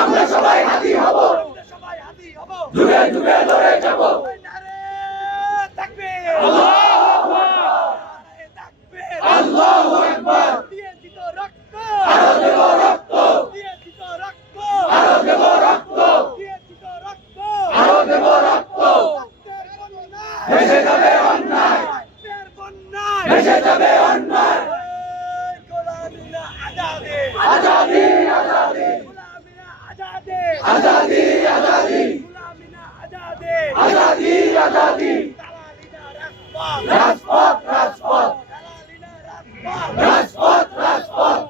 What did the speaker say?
আমরা সবাই হাতি হব, যুগে যুগে লড়ে যাব। আল্লাহু আকবার। আরো দেব রক্ত, আরো দেব রক্ত, আরো দেব রক্ত। ভেসে যাবে অন্যায়, ভেসে যাবে অন্যায়। আজাদি আজাদি, আজাদি আজাদি, আজাদি আজাদি। রাজপথ রাজপথ, রাজপথ রাজপথ।